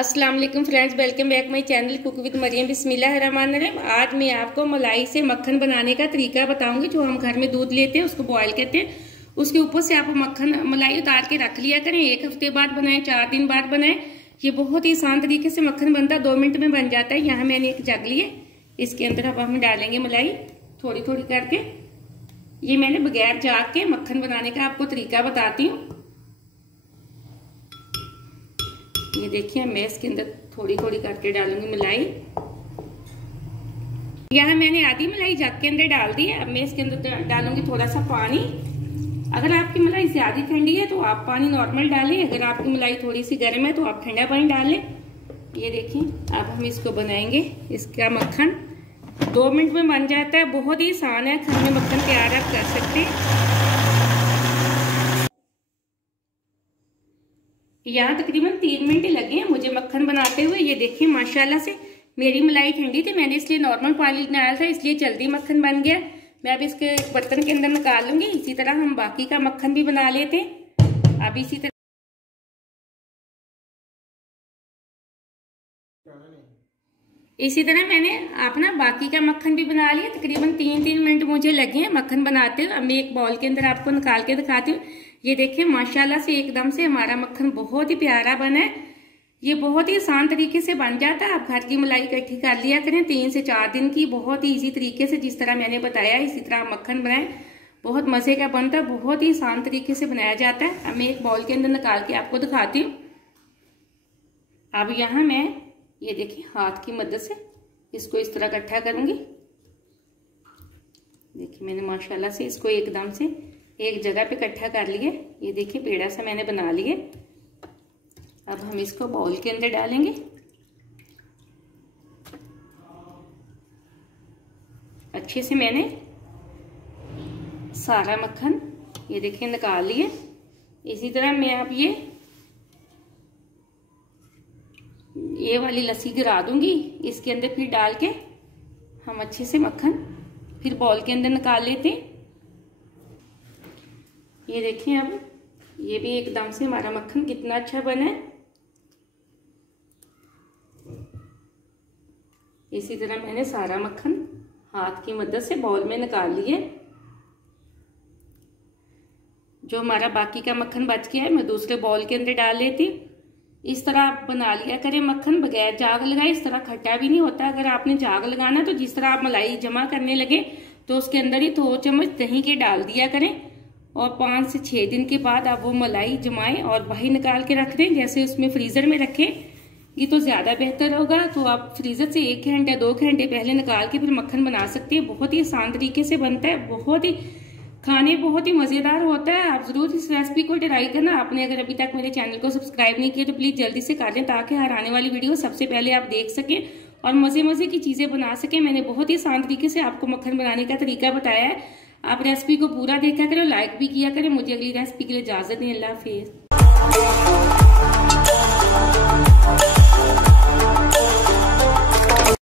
अस्सलाम वालेकुम friends, welcome back my channel cook with Maryam. बिस्मिल्लाहिर्रहमानिर्रहीम। आज मैं आपको मलाई से मक्खन बनाने का तरीका बताऊंगी। जो हम घर में दूध लेते हैं उसको बॉयल कहते हैं, उसके ऊपर से आप मलाई उतार के रख लिया करें। 1 हफ्ते बाद बनाएं, 4 दिन बाद बनाएं। ये बहुत ही आसान तरीके से मक्खन बनता है, 2 मिनट में बन जाता है। यहाँ मैंने एक जग लिए, इसके अंदर अब हम डालेंगे मलाई थोड़ी थोड़ी करके। ये मैंने बगैर जाग के मक्खन बनाने का आपको तरीका बताती हूँ। ये देखिए, मैं इसके अंदर थोड़ी थोड़ी करके डालूंगी मलाई। यहाँ मैंने आधी मलाई जग के अंदर डाल दी है। अब मैं इसके अंदर डालूंगी थोड़ा सा पानी। अगर आपकी मलाई ज्यादा ठंडी है तो आप पानी नॉर्मल डालें, अगर आपकी मलाई थोड़ी सी गर्म है तो आप ठंडा पानी डालें। ये देखिए, अब हम इसको बनाएंगे। इसका मक्खन 2 मिनट में बन जाता है, बहुत ही आसान है। घर में मक्खन तैयार आप कर सकते हैं। यहाँ तकरीबन 3 मिनट लगे हैं मुझे मक्खन बनाते हुए। ये देखिए, माशाल्लाह से मेरी मलाई ठंडी थी, मैंने इसलिए नॉर्मल पानी डाला था, इसलिए जल्दी मक्खन बन गया। मैं अब इसके बर्तन के अंदर निकाल लूंगी। इसी तरह हम बाकी का मक्खन भी बना लेते हैं। अब इसी तरह मैंने अपना बाकी का मक्खन भी बना लिया। तकरीबन 3 मिनट मुझे लगे हैं मक्खन बनाते हुए। अब मैं एक बाउल के अंदर आपको निकाल के दिखाती हूँ। ये देखिए, माशाल्लाह से एकदम से हमारा मक्खन बहुत ही प्यारा बना है। ये बहुत ही आसान तरीके से बन जाता है। आप घर की मलाई इकट्ठी कर लिया करें 3 से 4 दिन की, बहुत ही इजी तरीके से। जिस तरह मैंने बताया इसी तरह मक्खन बनाए, बहुत मजे का बनता है, बहुत ही आसान तरीके से बनाया जाता है। अब मैं एक बाउल के अंदर निकाल के आपको दिखाती हूँ। अब यहाँ मैं ये देखिए हाथ की मदद से इसको इस तरह इकट्ठा करूंगी। देखिए, मैंने माशाल्लाह से इसको एकदम से एक जगह पे इकट्ठा कर लिए। ये देखिए, पेड़ा सा मैंने बना लिए। अब हम इसको बाउल के अंदर डालेंगे। अच्छे से मैंने सारा मक्खन ये देखिए निकाल लिए। इसी तरह मैं अब ये वाली लस्सी गिरा दूंगी इसके अंदर, फिर डाल के हम अच्छे से मक्खन फिर बाउल के अंदर निकाल लेते हैं। ये देखिए, अब ये भी एकदम से हमारा मक्खन कितना अच्छा बना है। इसी तरह मैंने सारा मक्खन हाथ की मदद से बाउल में निकाल लिए। जो हमारा बाकी का मक्खन बच गया है मैं दूसरे बाउल के अंदर डाल लेती। इस तरह आप बना लिया करें मक्खन बगैर जाग लगाए। इस तरह खट्टा भी नहीं होता। अगर आपने जाग लगाना तो जिस तरह आप मलाई जमा करने लगे तो उसके अंदर ही 2 चम्मच दही के डाल दिया करें, और 5 से 6 दिन के बाद आप वो मलाई जमाएं और बाहर निकाल के रख दें। जैसे उसमें फ्रीजर में रखें, ये तो ज्यादा बेहतर होगा। तो आप फ्रीजर से 1 घंटे 2 घंटे पहले निकाल के फिर मक्खन बना सकते हैं। बहुत ही आसान तरीके से बनता है, बहुत ही खाने बहुत ही मजेदार होता है। आप जरूर इस रेसिपी को ट्राई करना। आपने अगर अभी तक मेरे चैनल को सब्सक्राइब नहीं किया तो प्लीज जल्दी से कर दें, ताकि हर आने वाली वीडियो सबसे पहले आप देख सकें और मजे मजे की चीजें बना सकें। मैंने बहुत ही आसान तरीके से आपको मक्खन बनाने का तरीका बताया है। आप रेसिपी को पूरा देखा करें, लाइक भी किया करें। मुझे अगली रेसिपी के लिए इजाजत दें। अल्लाह हाफिज।